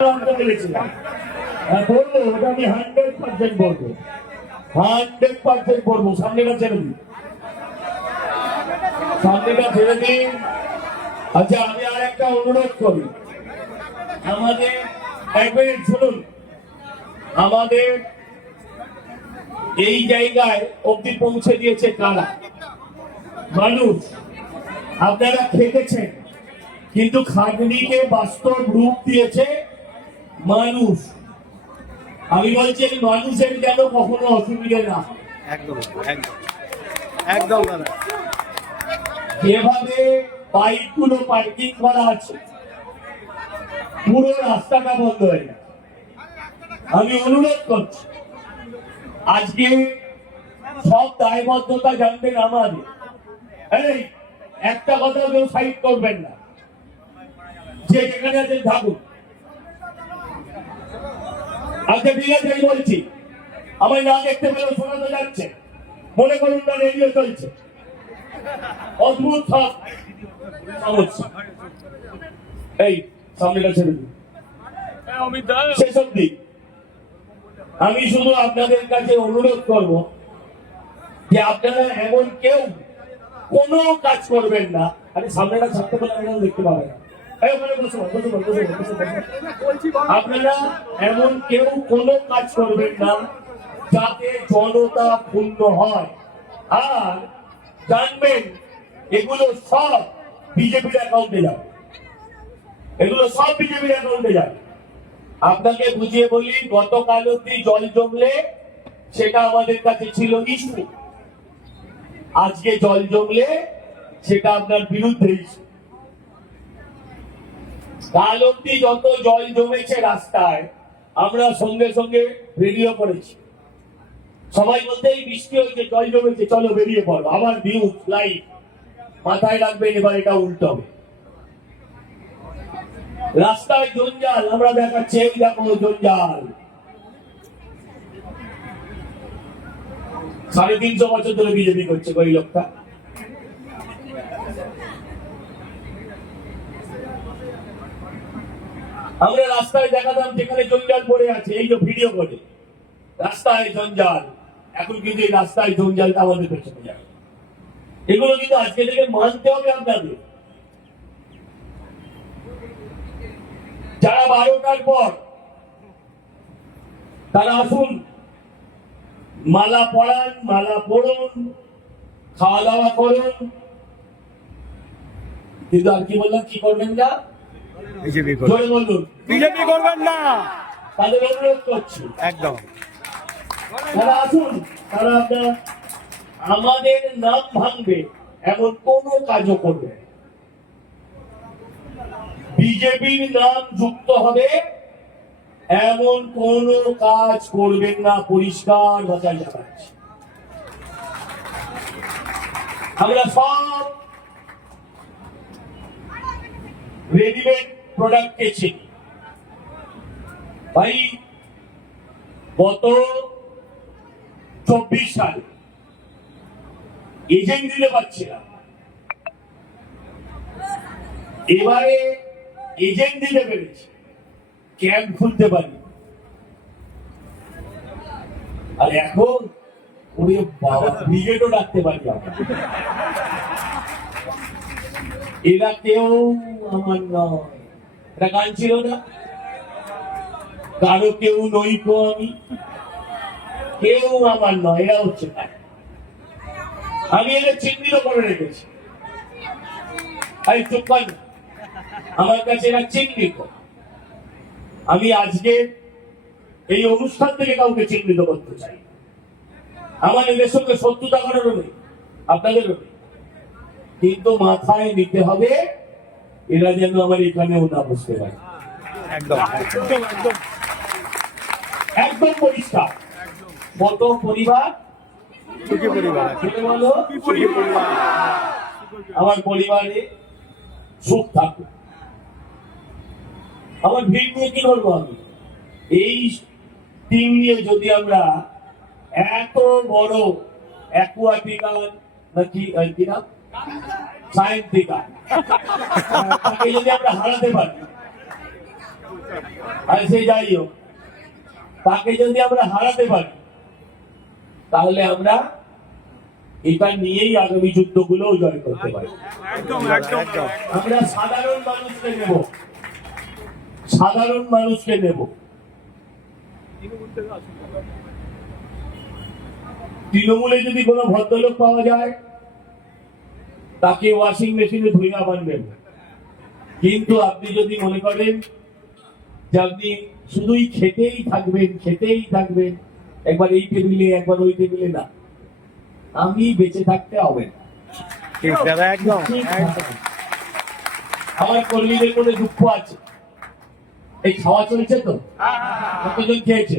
বলবো ওটা আমি 100% বলবো, 100% বলবো। সামনেটা ছেড়ে দিন, সামনেটা ছেড়ে দিন। আচ্ছা, আমি আর একটা অনুরোধ করি, আমাদের একবার শুনুন, আমাদের এই জায়গায় অব্দি পৌঁছে দিয়েছে কারা? মানুষ। আপনারা খেটেছেন, কিন্তু খাটনিকে বাস্তব রূপ দিয়েছে মানুষ। আমি বলছি মানুষের যেন কখনো অসুবিধা না। একদম একদম একদম দাদা। যেভাবে বাইকগুলো পার্কিং করা আছে, পুরো রাস্তাটা বন্ধ হয়ে গেছে। আমি অনুরোধ করছি, আজকে সব দায়বদ্ধতা জানবেন আমাদের। এই একটা কথা কেউ সাইড করবেন না, যে যেখানে আছেন থাকুন। আজকে ঠিক আছে, আমি বলছি, আমার না দেখতে পেলেও শোনা তো যাচ্ছে, মনে করুন না রেডিও চলছে। অদ্ভুত সব সমস্যা। এই সামনেটা ছেড়ে দিন, শেষ অব্দি। আমি শুধু আপনাদের কাছে অনুরোধ করব যে আপনারা এমন কেউ কোনো কাজ করবেন না। আরে সামনেটা ছাড়তে পারলে দেখতে পাবেন না। আপনারা এমন কেউ কোনো কাজ করবেন না যাতে জনতা পূর্ণ হয়। আর জানবেন, এগুলো সব বিজেপির অ্যাকাউন্টে যাবে, এগুলো সব বিজেপির অ্যাকাউন্টে যাবে। আপনাকে বুঝিয়ে বলি, গতকাল অব্দি জল জমলে সেটা আমাদের কাছে ছিল ইস্যু, আজকে জল জমলে সেটা আপনার বিরুদ্ধে ইস্যু। কাল অব্দি যত জল জমেছে রাস্তায়, আমরা সঙ্গে সঙ্গে রেডিও করেছি। সবাই বলতে এই বৃষ্টি হয়েছে, জল জমেছে, চলো বেরিয়ে পড়ো। আবার নিউজ লাইভ মাথায় রাখবেন, এবার এটা উল্টো হবে। রাস্তায় জঞ্জাল আমরা দেখাচ্ছি, এই দেখো জঞ্জাল। 350 বছর ধরে বিজেপি করছে ওই লোকটা। আমরা রাস্তায় দেখাতাম যেখানে জঞ্জাল পড়ে আছে, এই যে ভিডিও করে রাস্তায় জঞ্জাল। এখন কিন্তু এই রাস্তায় জঞ্জালটা আমাদের পেছনে যায়। এগুলো কিন্তু আজকে থেকে মানতে হবে আপনাদের। যারা 12টার পর, তারা আসুন, মালা পড়ান, মালা পড়ুন, খাওয়া দাওয়া করুন, কিন্তু আর কি বললাম, কি করবেন না? বিজেপি করবেন না, তাদের অনুরোধ করছি একদম। তারা আসুন, তারা আপনার আমাদের নাম ভাঙবে এমন কোন কাজও করবে। বিজেপির নাম যুক্ত হবে এমন কোন কাজ করবেন না, পরিষ্কার ভাষায় জানাচ্ছি। আমরা সব রেডিমেড প্রোডাক্টকে চিনি ভাই। গত 24 সালে এজেন্ট দিতে পারছি না, এবারে এজেন্ট দিতে পেরেছি, ক্যাম্প খুলতে পারি। আর এখন ওরে বাবা, ব্রিগেডও ডাকতে পারি আমরা। এরা কেউ আমার নয়। এটা গান ছিল না, কারো কেউ নইকো আমি, কেউ আমার নয়, এরা হচ্ছে না। আমি এদের চিহ্নিত করে রেখেছি। আমার কাছে এরা চিহ্নিত। আমি আজকে এই অনুষ্ঠান থেকে কাউকে চিহ্নিত করতে চাই। আমার এদের সঙ্গে শত্রুতা করারও নেই, আপনাদেরও নেই, কিন্তু মাথায় নিতে হবে এরা যেন আমার এখানেও না বসতে পারে। একদম একদম একদম একদম পরিষ্কার। কত পরিবার, বলো, আমার পরিবারে সুখ থাকুক। আমার ভিড় নিয়ে কি করবো আমি? এই টিম নিয়ে যদি আমরা এত বড় অ্যাকুয়াটিকা নাকি কিনা সায়েন্টিকা তাকে যদি আমরা হারাতে পারি, আর সে যাই হোক, তাকে যদি আমরা হারাতে পারি তাহলে আমরা এটা নিয়েই আগামী যুদ্ধগুলো জয় করতে পারি। একদম একদম একদম আমরা সাধারণ মানুষকে নেব, সাধারণ মানুষকে নেব। তৃণমূলে যদি কোনো ভদ্রলোক পাওয়া যায় তাকে ওয়াশিং মেশিনে ধুয়ে আবার নেব। কিন্তু আপনি যদি মনে করেন যে আপনি শুধুই খেতেই থাকবেন, খেতেই থাকবেন, একবার এই টেবিলে একবার ওই টেবিলে, না, আমি বেঁচে থাকতে হবে না। ঠিক দাদা একদম একদম আমার কর্মীদের মনে দুঃখ আছে, এই খাওয়া চলছে তো, কতজন খেয়েছে?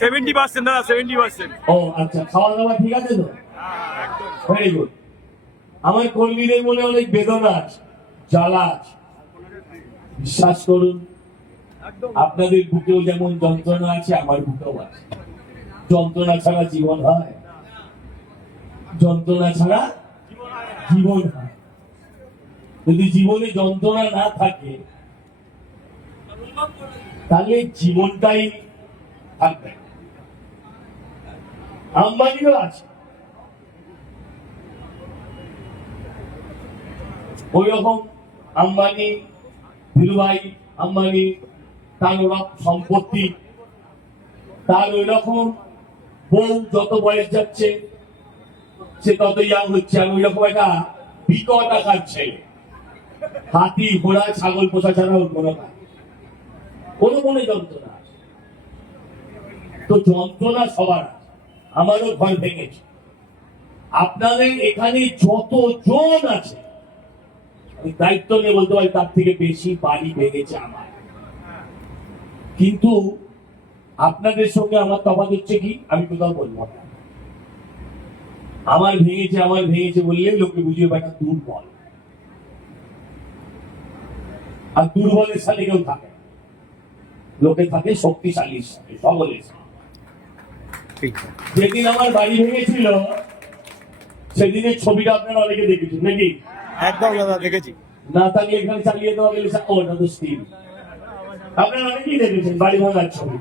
70% দাদা 70%। ও আচ্ছা, খাওয়া দাওয়া ঠিক আছে তো, ভেরি গুড। আমার কর্মীদের মনে অনেক বেদনা আছে, জ্বালা আছে। বিশ্বাস করুন, আপনাদের বুকেও যেমন যন্ত্রণা আছে আমার বুকেও আছে। যন্ত্রণা ছাড়া জীবন হয়? যন্ত্রণা ছাড়া জীবন হয়? যদি জীবনে যন্ত্রণা না থাকে তাহলে জীবনটাই থাকবে। আম্বানিও আছে, ওই রকম আম্বানি, ধীরুভাই আম্বানি, তার ওরকম সম্পত্তি, তার ওই রকম বউ, যত বয়স যাচ্ছে সে তত ইয়াং হচ্ছে। আর ওই রকম একটা বিকট আকার ছেলে, হাতি ঘোড়া ছাগল পোষা ছাড়া ওর কোনো কাজ, কোনো মনে যন্ত্রণা আছে। তো যন্ত্রণা সবার আছে, আমারও ঘর ভেঙেছে। আপনাদের এখানে যত জন আছে আমি দায়িত্ব নিয়ে বলতে পারি তার থেকে বেশি বাড়ি ভেঙেছে আমার। কিন্তু আপনাদের সঙ্গে আমার তফাৎ হচ্ছে কি, আমি কোথাও বলবো না। আমার ভেঙেছে, আমার ভেঙেছে বললে লোকে বুঝিয়ে পায় দুর্বল, আর দুর্বলের সাথে কেউ থাকে, লোকে থাকে শক্তিশালীর সাথে, সবলের সাথে। ঠিক যেদিন আমার বাড়ি ভেঙেছিল সেদিনের ছবিটা আপনারা অনেকে দেখেছেন নাকি? একদম দাদা দেখেছি। না থাকলে এখানে চালিয়ে দেওয়া গেলে ওটা তো স্টিল। আপনারা অনেকেই দেখেছেন বাড়ি ভাঙার ছবি।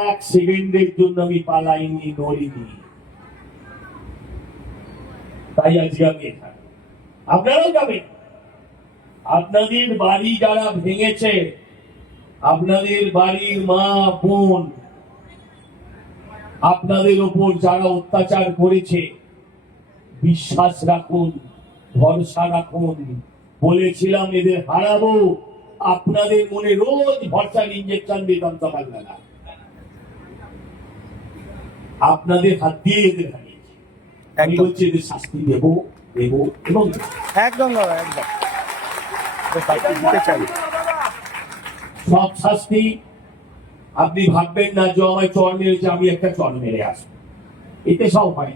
এক সেকেন্ডের জন্য আমি পালাইনি, নড়িনি, তাই আজকে আমি এখানে। আপনারাও যাবেন। আপনাদের বাড়ি যারা ভেঙেছে, আপনাদের বাড়ির মা বোন, আপনাদের ওপর যারা অত্যাচার করেছে, বিশ্বাস রাখুন, ভরসা রাখুন। বলেছিলাম এদের হারাবো, আপনাদের মনে রোজ ভরসার ইঞ্জেকশন দিতাম সকালবেলা। আপনাদের হাত দিয়ে এদের হারিয়েছি। আমি বলছি এদের শাস্তি দেবো, দেবো এবং একদম দাদা একদম শাস্তি দিতে চাই। সব শাস্তি আপনি ভাববেন না যে আমায় চর মেরেছে আমি একটা চর মেরে আসবো, এতে সব হয়।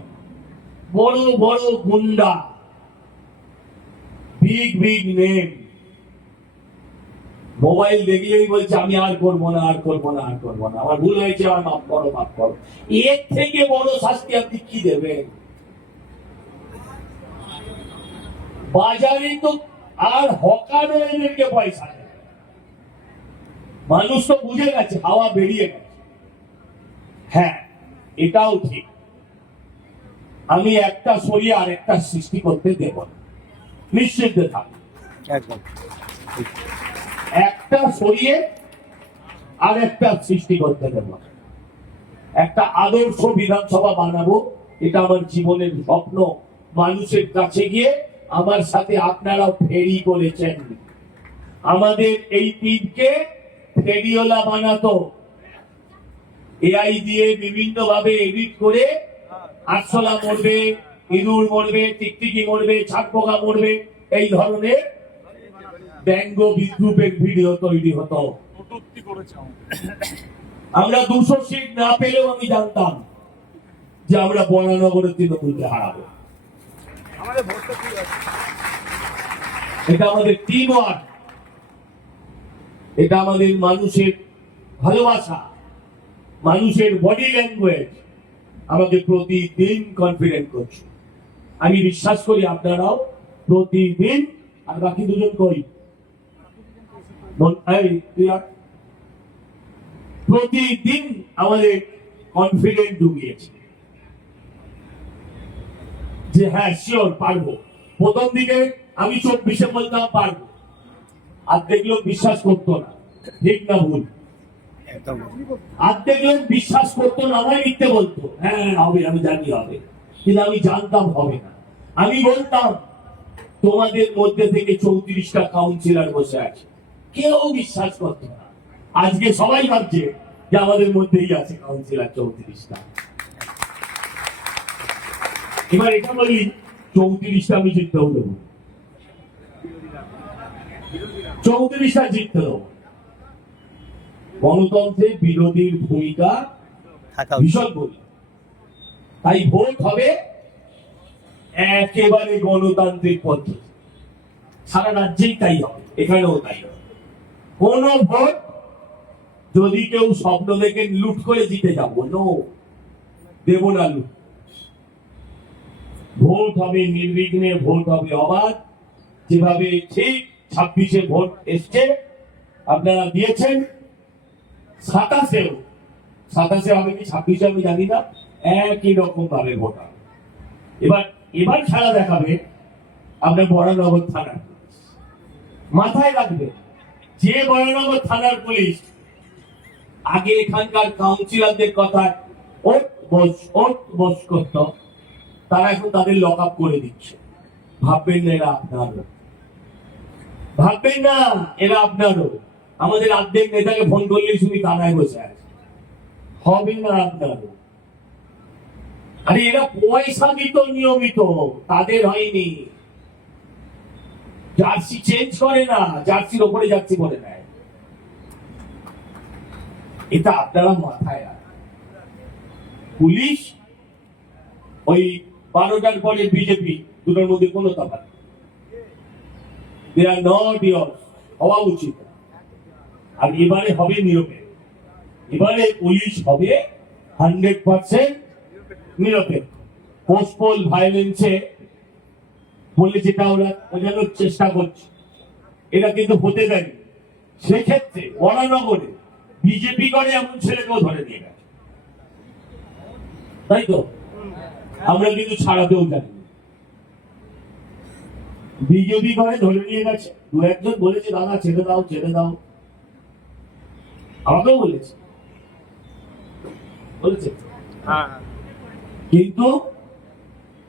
বড় বড় গুন্ডা, বিগ বিগ নেম, মোবাইল দেখলেই বলছে আমি আর করবো না, আর করবো না, আর করবো না, আমার ভুল হয়েছে, আমার মাফ করো, মাফ করো। এর থেকে বড় শাস্তি আপনি কি দেবেন? বাজারে তো আর হকারও এদেরকে পয়সা দেয়। মানুষ তো বুঝে গেছে, হাওয়া বেরিয়ে গেছে। হ্যাঁ, এটাও ঠিক, আমি একটা সরিয়ে আর একটা সৃষ্টি করতে দেব না, নিশ্চিত থাকবে। একদম একটা সরিয়ে আর একটা সৃষ্টি করতে দেব না। একটা আদর্শ বিধানসভা বানাবো, এটা আমার জীবনের স্বপ্ন। মানুষের কাছে গিয়ে আমার সাথে আপনারাও ফেরি করেছেন। আমাদের এই টিমকে ফেরিওয়ালা বানাতো, এআই দিয়ে বিভিন্ন ভাবে এডিট করে আরশোলা মরবে, ইঁদুর মরবে, টিকটিকি মরবে, ছাক পোকা মরবে, এই ধরনের ব্যঙ্গ বিদ্রুপের ভিডিও তৈরি হতো। আমরা 200 সিট না পেলেও আমি জানতাম যে আমরা বরানগরের তৃণমূলকে হারাবো। এটা আমাদের টিম ওয়ার্ক, এটা আমাদের মানুষের ভালোবাসা, মানুষের বডি ল্যাঙ্গুয়েজ আমাকে প্রতিদিন কনফিডেন্ট করছে। আমি বিশ্বাস করি আপনারাও প্রতিদিন। আর বাকি দুজন কই? প্রতিদিন আমাদের কনফিডেন্ট ঢুকিয়েছে যে হ্যাঁ শিওর পারবো। প্রথম দিকে আমি 24-এ বলতাম পারবো, অর্ধেক লোক বিশ্বাস করতো না, ঠিক না ভুল? একদম অর্ধেক লোক বিশ্বাস করতো না, আমায় মিথ্যে বলতো, হ্যাঁ হবে আমি জানি হবে, কিন্তু আমি জানতাম হবে না। আমি বলতাম তোমাদের মধ্যে থেকে 34টা কাউন্সিলর বসে আছে, কেউ বিশ্বাস করতো না। আজকে সবাই ভাবছে যে আমাদের মধ্যেই আছে কাউন্সিলর 34টা। এবার এটা বলি 34টা আমি জিততেও দেবো, 34টা জিততে দেবো। গণতন্ত্রে বিরোধীর ভূমিকা থাকা ভীষণ বলি, তাই ভোট হবে একেবারে গণতান্ত্রিক পদ্ধতি, সারা রাজ্যেই তাই হবে, এখানেও তাই হবে। কোন ভোট যদি কেউ স্বপ্ন দেখে লুট করে জিতে যাবো, নো, দেব না লুট। ভোট হবে নির্বিঘ্নে, ভোট হবে অবাধ, যেভাবে ঠিক 26-এ ভোট এসছে, আপনারা দিয়েছেন। 27-এ হবে কি 26-এ আমি জানি না, একই রকম ভাবে ভোট হবে। এবার খেলা দেখাবে আপনার বরানগর থানার পুলিশ। মাথায় রাখবে, যে বরানগর থানার পুলিশ আগে এখানকার কাউন্সিলরদের কথায় ওট বস করত, তারা এখন তাদের লক আপ করে দিচ্ছে। ভাববেন না এরা আপনারও, ভাববেন না এরা আপনারও। আমাদের অর্ধেক নেতাকে ফোন করলেই শুনি থানায় বসে আছে, হবে না আপনারও। আরে এরা পয়সা দিত নিয়মিত, তাদের হয়নি। জার্সি চেঞ্জ করে না, জার্সির ওপরে জার্সি বলে নেয়। এটা আপনারা মাথায় রাখেন। পুলিশ ওই 12টার পরে বিজেপি, দুটোর মধ্যে কোনো তফাৎ নেই। They are not yours, হওয়া উচিত। আর এবারে হবে নিরপেক্ষ, এবারে পুলিশ হবে 100% নিরপেক্ষ। পোস্টপোল ভায়োলেন্সে বলে যেটা ওরা বোঝানোর চেষ্টা করছে, এটা কিন্তু হতে দেয়নি। সেক্ষেত্রে বরানগরে বিজেপি করে এমন ছেলেকেও ধরে নিয়ে গেছে, তাই তো? আমরা কিন্তু ছাড়াতেও জানি, বিজেপি করে ধরে নিয়ে গেছে। দু একজন বলেছে দাদা ছেড়ে দাও ছেড়ে দাও, আমাকেও বলেছে, কিন্তু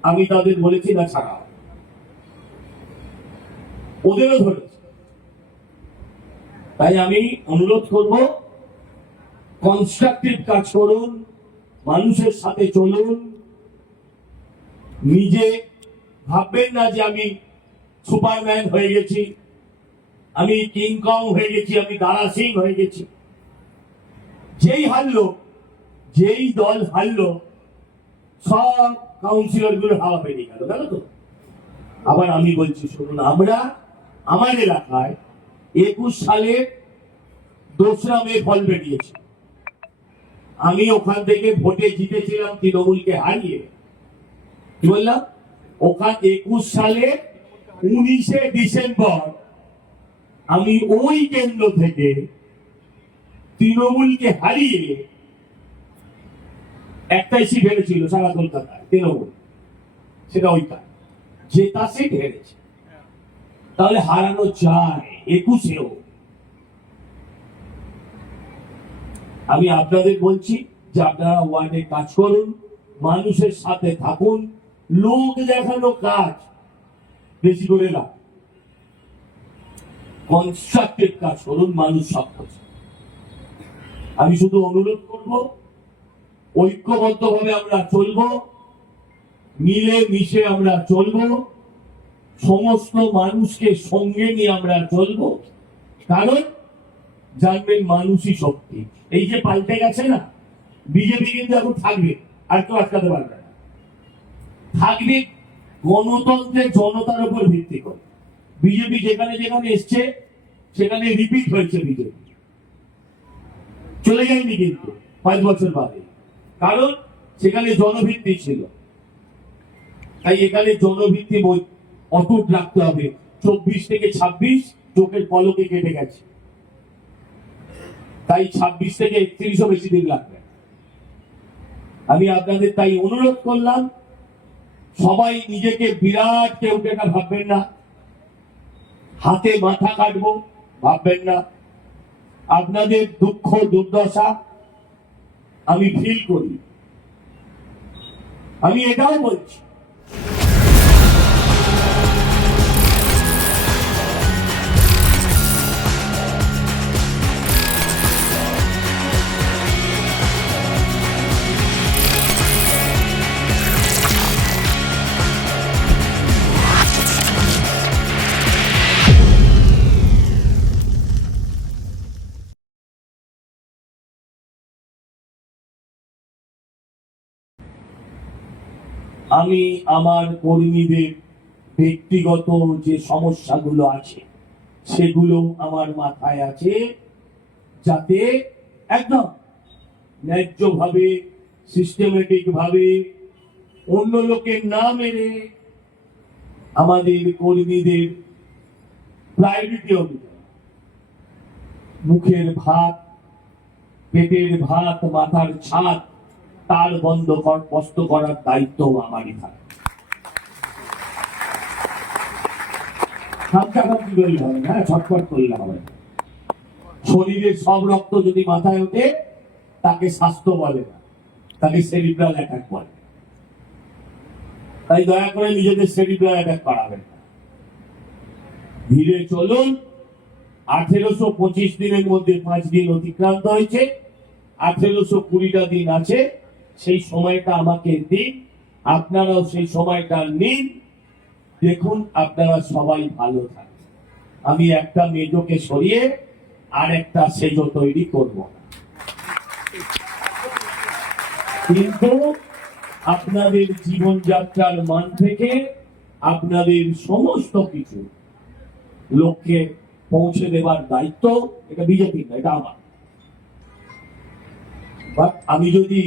আমি তাদের বলেছি না ছাড়াও, ওদেরও ধরেছে। তাই আমি অনুরোধ করব, কনস্ট্রাকটিভ কাজ করুন, মানুষের সাথে চলুন। নিজে ভাববেন না যে আমি সুপারম্যান হয়ে গেছি, আমি কিংকং হয়ে গেছি, আমি দারা সিং হয়ে গেছি। যেই হারলো, যেই দল হারলো, সব কাউন্সিলর গুলো হাওয়া বেরিয়ে গেল, জানো তো? আবার আমি বলছি শুনুন, আমরা আমার এলাকায় 21 সালের 2রা মে ফল বেরিয়েছে। আমি ওখান থেকে ভোটে জিতেছিলাম তৃণমূলকে হারিয়ে। কি বললাম? ওখান 21 সালে 19শে ডিসেম্বর আমি ওই কেন্দ্র থেকে তৃণমূলকে হারিয়ে একটাই সিট হেরেছিল সারা কলকাতায়, তৃণমূল, সেটা ওইটা জেতা সিট হেরেছে। তাহলে হারানো যায় 21-এও। আমি আপনাদের বলছি যে আপনারা ওয়ার্ডে কাজ করুন, মানুষের সাথে থাকুন, লোক দেখানো কাজ বেশি করে না, কনস্ট্রাকটিভ কাজ করুন, মানুষ সব করছে। আমি শুধু অনুরোধ করব, ঐক্যবদ্ধভাবে আমরা চলবো, মিলে মিশে আমরা চলবো, সমস্ত মানুষকে সঙ্গে নিয়ে আমরা চলবো। কারণ জানবেন মানুষই শক্তি। এই যে পাল্টে গেছে না, বিজেপি কিন্তু এখন থাকবে, আর কেউ আটকাতে পারবে না। থাকবে গণতন্ত্রের জনতার উপর ভিত্তি করে। বিজেপি যেখানে যেখানে এসছে সেখানে রিপিট হয়েছে, বিজেপি চলে যায়নি কিন্তু 5 বছর বাদে, কারণ সেখানে জনভিত্তি ছিল। তাই এখানে জনভিত্তি অটুট রাখতে হবে। 24 থেকে 26 চোখের পলকে কেটে গেছে, তাই 26 থেকে 31ও বেশি দিন লাগবে। আমি আপনাদের তাই অনুরোধ করলাম, সবাই নিজেকে বিরাট কেউ এটা ভাববেন না, হাতে মাথা কাটবো ভাববেন না। আপনাদের দুঃখ দুর্দশা আমি ফিল করি। আমি এটাও বলছি, আমি আমার কর্মীদের ব্যক্তিগত যে সমস্যাগুলো আছে সেগুলো আমার মাথায় আছে, যাতে একদম ন্যায্যভাবে সিস্টেমেটিক ভাবে অন্য লোকের না মেরে আমাদের কর্মীদের প্রায়োরিটি অনুযায়ী মুখের ভাত, পেটের ভাত, মাথার ছাদ তার বন্দোবস্ত করার দায়িত্ব আমারই থাকে। খামচাখামচি করলে হবে না, ছটফট করলে হবে না। শরীরের সব রক্ত যদি মাথায় ওঠে তাকে স্বাস্থ্য বলে না, তাকে সেরিব্রাল অ্যাটাক বলে। তাই দয়া করে নিজেদের সেরিব্রাল অ্যাটাক করাবেন না। ধীরে চলুন। 1825 দিনের মধ্যে 5 দিন অতিক্রান্ত হয়েছে, 1820টা দিন আছে। সেই সময়টা আমাকে দিন, আপনারাও সেই সময়টা নিন। দেখুন আপনারা সবাই ভালো থাকেন। আমি একটা মেজোকে সরিয়ে আর একটা সেজো তৈরি করব না, কিন্তু আপনাদের জীবনযাত্রার মান থেকে আপনাদের সমস্ত কিছু লক্ষ্যে পৌঁছে দেবার দায়িত্ব এটা বিজেপির না, এটা আমার। বাট আমি যে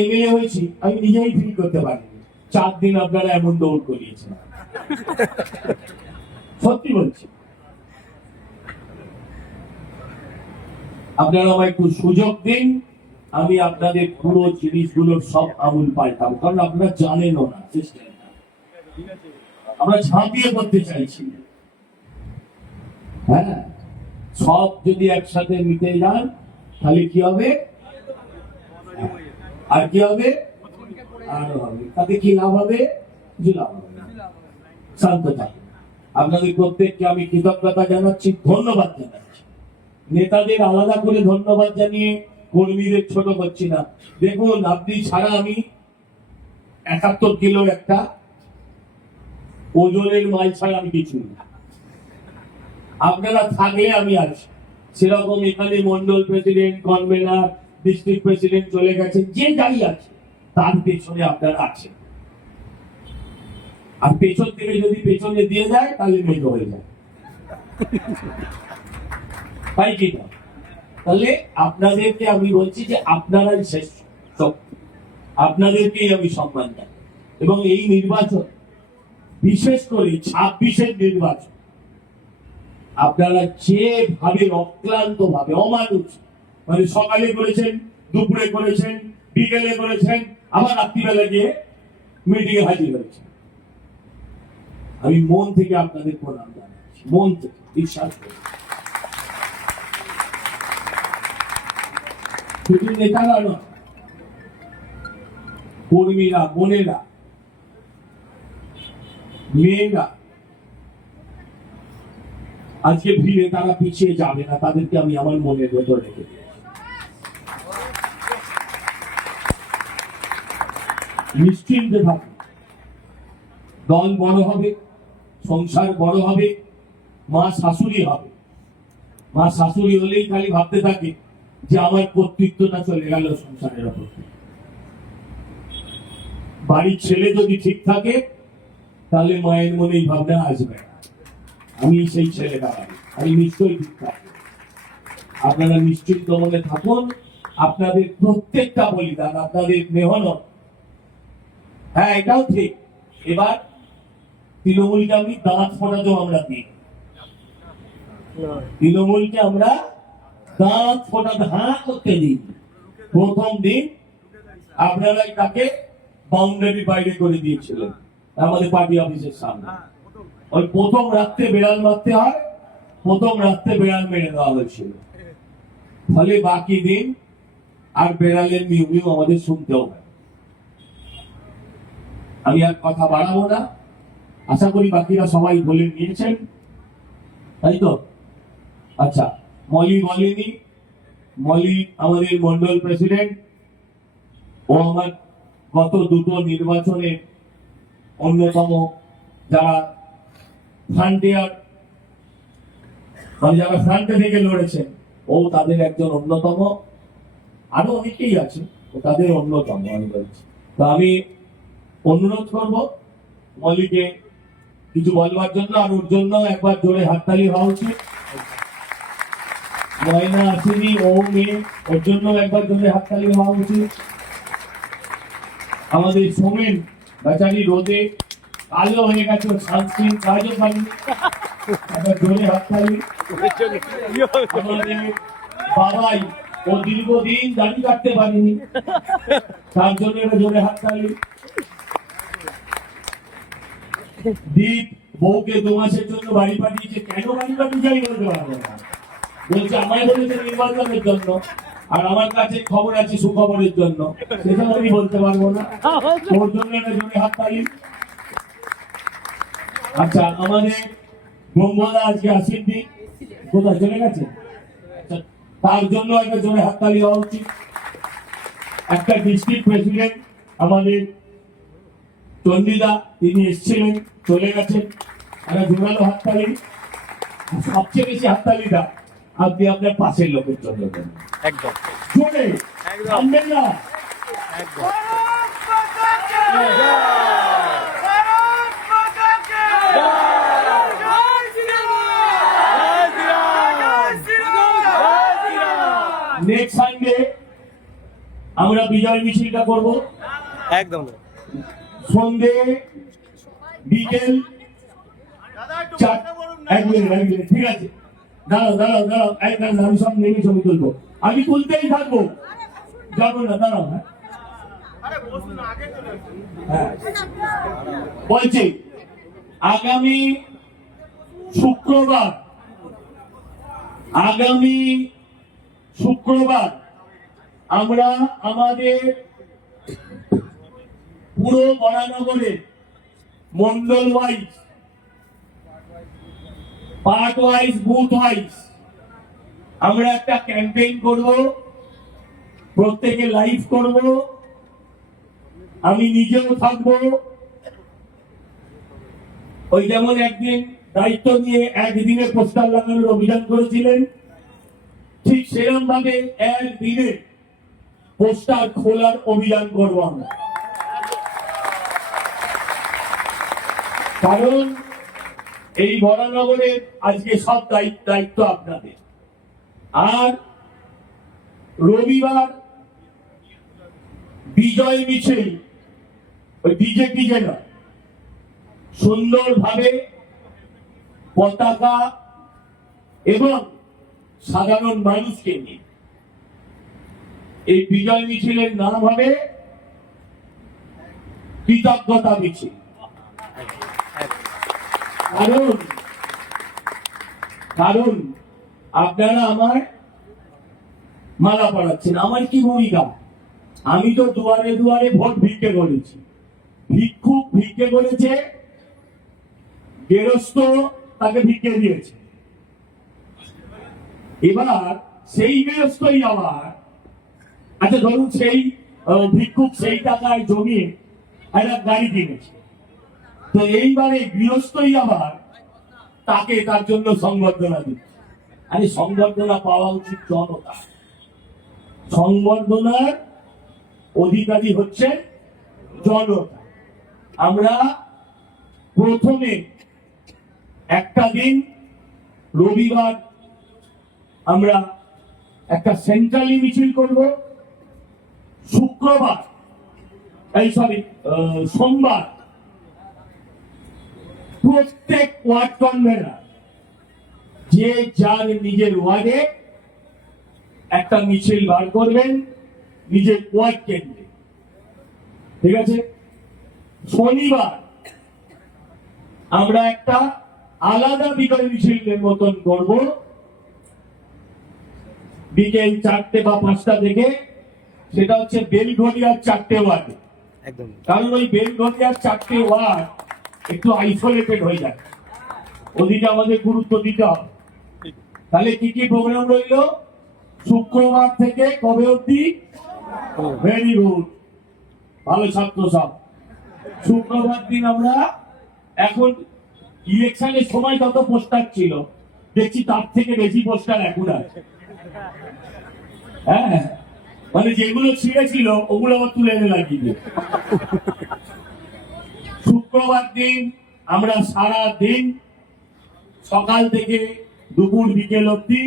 এমএলএ হয়েছি আমি নিজেই ফিল করতে পারিনি 4 দিন আপনারা এমন দৌড় করিয়েছেন। সত্যি বলছি, আপনারা আমায় একটু সুযোগ দিন, আমি আপনাদের পুরো জিনিসগুলোর সব আমূল পাল্টাবো। কারণ আপনারা জানেনও না সিস্টেমটা, আমরা ঝাঁপিয়ে করতে চাইছি। হ্যাঁ, সব যদি একসাথে নিতে যান তাহলে কি হবে, আর কি হবে, আরো হবে। তাতে কি লাভ হবে, কিছু লাভ হবে না। শান্ত থাকুন। আপনাদের প্রত্যেককে আমি কৃতজ্ঞতা জানাচ্ছি, ধন্যবাদ জানাচ্ছি। নেতাদের আলাদা করে ধন্যবাদ জানিয়ে কর্মীদের ছোট করছি না। দেখুন, আপনি ছাড়া আমি 71 কিলো একটা ওজনের মাল ছাড়া আমি কিছু না। আপনারা থাকলে আমি আছি। সেরকম এখানে Mondal president, convener, district president চলে গেছে, যে যাই আছে তার পেছনে আপনারা আছেন। আর পেছন থেকে যদি পেছনে দিয়ে যায় তাহলে মেজো হয়ে যায়, তাই কি না? তাহলে আপনাদেরকে আমি বলছি যে আপনারাই শেষ শক্তি, আপনাদেরকেই আমি সম্মান জানাই। এবং এই নির্বাচন, বিশেষ করে 26-এর নির্বাচন, আপনারা যেভাবে অক্লান্ত ভাবে, অমানুষ, মানে সকালে করেছেন, দুপুরে করেছেন, বিকেলে করেছেন, আবার রাত্রিবেলা গিয়ে মিটিং এ হাজির হয়েছে, আমি মন থেকে আপনাদের প্রণাম জানাচ্ছি, মন থেকে, বিশ্বাস করি। শুধু নেতারা নয়, কর্মীরা, বোনেরা, মেয়েরা, আজকে ভিড়ে তারা পিছিয়ে যাবে না, তাদেরকে আমি আমার মনের ভেতর রেখে নিশ্চিন্তে থাকুন। দল বড় হবে, সংসার বড় হবে, মা শাশুড়ি হবে। মা শাশুড়ি হলেই খালি ভাবতে থাকে যে আমার কর্তৃত্বটা চলে গেল সংসারের ওপর। বাড়ির ছেলে যদি ঠিক থাকে তাহলে মায়ের মনেই ভাবনা আসবে, আমি সেই ছেলেটা, আমি নিশ্চয়ই ঠিক থাকবো। আপনারা নিশ্চিন্ত মনে থাকুন। আপনাদের প্রত্যেকটা বলিদান, আপনাদের মেহনত, হ্যাঁ এটাও ঠিক। এবার তৃণমূলকে আমি দাঁত ফোটাতেও আমরা দিই, তৃণমূলকে আমরা দাঁত ফোটাতে হাঁ করতে দিন। প্রথম দিন আপনারাই তাকে বাউন্ডারি বাইরে করে দিয়েছিলেন আমাদের পার্টি অফিসের সামনে। ওই প্রথম রাত্রে বেড়াল মারতে হয়, প্রথম রাত্রে বেড়াল মেরে দেওয়া হয়েছিল। ফলে বাকি দিন আর বেড়ালের মিউ মিউ আমাদের শুনতেও হয়। আমি আর কথা বাড়াবো না, আশা করি বাকিরা সবাই বলে নিয়েছেন, তাই তো? আচ্ছা, মলি বলেনি, মলি আমাদের মন্ডল প্রেসিডেন্ট, ও আমার গত দুটো নির্বাচনে অন্যতম যারা ফ্রন্টিয়ার মানে যারা ফ্রন্টে থেকে লড়েছেন, ও তাদের একজন অন্যতম, আরো অনেকেই আছে, ও তাদের অন্যতম আমি বলছি। তো আমি অনুরোধ করব মলিকে কিছু বলবার জন্য, আর ওর জন্য একবার জোরে হাততালি হওয়া উচিত। ময়না আসেনি, ও মেয়ে, ওর জন্য একবার জোরে হাততালি হওয়া উচিত। আমাদের সোমেন বেচারি রোদে কালো হয়ে গেছে, সানস্ক্রিন কাজও পারেনি, একবার জোরে হাততালি। আমাদের বাবাই, ও দীর্ঘদিন দাড়ি কাটতে পারেনি, তার জন্য একটা জোরে হাততালি। দীপ বউকে 2 মাসের জন্য বাড়ি পাঠিয়েছে, কেন বাড়ি পাঠিয়েছে আমি বলতে পারবো না, বলছে আমায় বলেছে নির্বাচনের জন্য, আর আমার কাছে খবর আছে সুখবরের জন্য, সেটা আমি বলতে পারবো না, ওর জন্য একটা জোরে হাততালি। আচ্ছা, আমাদের ব্রহ্মদা আজকে আসেননি, কোথায় চলে গেছে? আচ্ছা, তার জন্য একটা জোরে হাততালি হওয়া উচিত। একটা ডিস্ট্রিক্ট প্রেসিডেন্ট আমাদের চন্ডিদা, তিনি এসেছিলেন, চলে গেছেন, একটা জোরালো হাততালি। সবচেয়ে বেশি হাততালিটা আপনি আপনার পাশের লোকের জন্য দেন, একদম জোরে থামবেন না। একদম নেক্সট সানডে আমরা বিজয় মিছিলটা করব, একদম সন্ধে বিকেল 1 মিনিট, ঠিক আছে? দাঁড়াও, আমি সব নেমে ছবি তুলবো, আমি তুলতেই থাকবো, যাবো না, দাঁড়াও। হ্যাঁ, বলছি আগামী শুক্রবার আমরা আমাদের পুরো বরানগরে mandal wise, part wise, booth wise আমরা একটা ক্যাম্পেইন করব, প্রত্যেকে লাইভ করব, আমি নিজেও থাকবো। ওই যেমন একদিন দায়িত্ব নিয়ে একদিনে পোস্টার লাগানোর অভিযান করেছিলেন, ঠিক সেরকম ভাবে একদিনে পোস্টার খোলার অভিযান করবো আমরা। কারণ এই বরানগরের আজকে সব দায়িত্ব আপনাদের। আর রবিবার বিজয় মিছিল, ওই ডিজে না, সুন্দরভাবে পতাকা এবং সাধারণ মানুষকে নিয়ে এই বিজয় মিছিলের নাম হবে কৃতজ্ঞতা মিছিল। কারণ আপনারা আমার মালা পড়াচ্ছেন, আমার কি ভূমিকা? আমি তো দুয়ারে দুয়ারে ভোট ভিক্ষে করেছি, ভিক্ষুক ভিক্ষে করেছে, গেরস্থ তাকে ভিক্ষে দিয়েছে, এবার সেই গেরস্থই আবার, আচ্ছা ধরুন সেই ভিক্ষুক সেই টাকায় জমিয়ে একটা গাড়ি কিনেছে, তো এইবারে গৃহস্থই আবার তাকে তার জন্য সংবর্ধনা দিচ্ছে। আরে সংবর্ধনা পাওয়া উচিত জনতা, সংবর্ধনার অধিকারী হচ্ছে জনতা। আমরা প্রথমে একটা দিন রবিবার আমরা একটা সেন্ট্রালি মিছিল করব, সোমবার প্রত্যেক ওয়ার্ড কনভেনার যে যার নিজের ওয়ার্ডে একটা মিছিল বার করবেন নিজের ওয়ার্ড কেন্দ্রে, ঠিক আছে? শনিবার আমরা একটা আলাদা বিকাল মিছিলের মতন করব, বিকেল 4টে বা 5টা থেকে। সেটা হচ্ছে বেলঘড়িয়ার 4টে ওয়ার্ড, একদম কারণ ওই বেলঘড়িয়ার 4টে ওয়ার্ড একটু আইসোলেটেড হয়ে যায়, ওদিকে আমাদের গুরুত্ব দিতে হবে। তাহলে কি কি প্রোগ্রাম রইল? শুক্রবার থেকে কবে অবধি? ভেরি গুড, ভালো ছাত্র সব। শুক্রবার দিন আমরা, এখন ইলেকশনের সময় যত পোস্টার ছিল দেখছি তার থেকে বেশি পোস্টার এখন আছে। হ্যাঁ, মানে যেগুলো ছিঁড়েছিল ওগুলো আবার তুলে এনে লাগিয়ে দিল। শুক্রবার দিন আমরা সারা দিন সকাল থেকে দুপুর বিকেল অবধি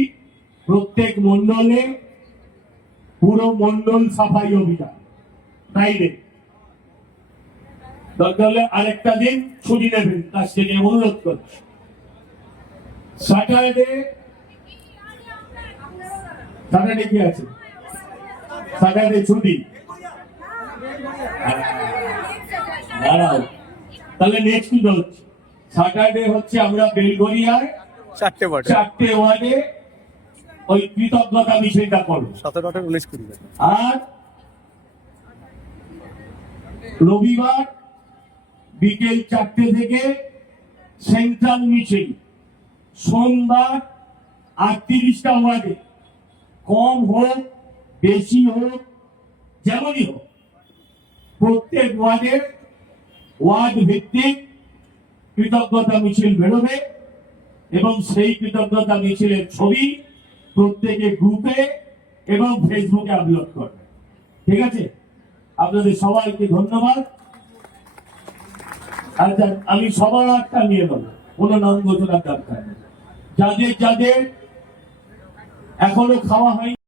প্রত্যেক মন্ডলে পুরো মন্ডল সাফাই অভিযান, ফ্রাইডে। দরকার হলে আরেকটা দিন ছুটি নেবেন, কাছ থেকে অনুরোধ করছি। স্যাটারডে কি আছে? স্যাটারডে ছুটি। দাঁড়াও, তাহলে নেক্সট কি হচ্ছে? স্যাটারডে হচ্ছে আমরা বেলঘড়িয়ায় 4টে ওয়ার্ডে ওই কৃতজ্ঞতা মিছিলটা করবো। 17টা 19 20 আর রবিবার বিকেল 4টে থেকে সেন্ট্রাল মিছিল। সোমবার 38টা ওয়ার্ডে, কম হোক বেশি হোক যেমনই হোক, প্রত্যেক ওয়ার্ডের ওয়ার্ড ভিত্তিক কৃতজ্ঞতা মিছিল বেরোবে এবং সেই কৃতজ্ঞতা মিছিলের ছবি প্রত্যেকে গ্রুপে এবং ফেসবুকে আপলোড করবে, ঠিক আছে? আপনাদের সবাইকে ধন্যবাদ। আচ্ছা, আমি সবারটা নিয়ে নেব, কোনো নাম ঘোষণার দরকার নেই। যাদের যাদের এখনো খাওয়া হয়নি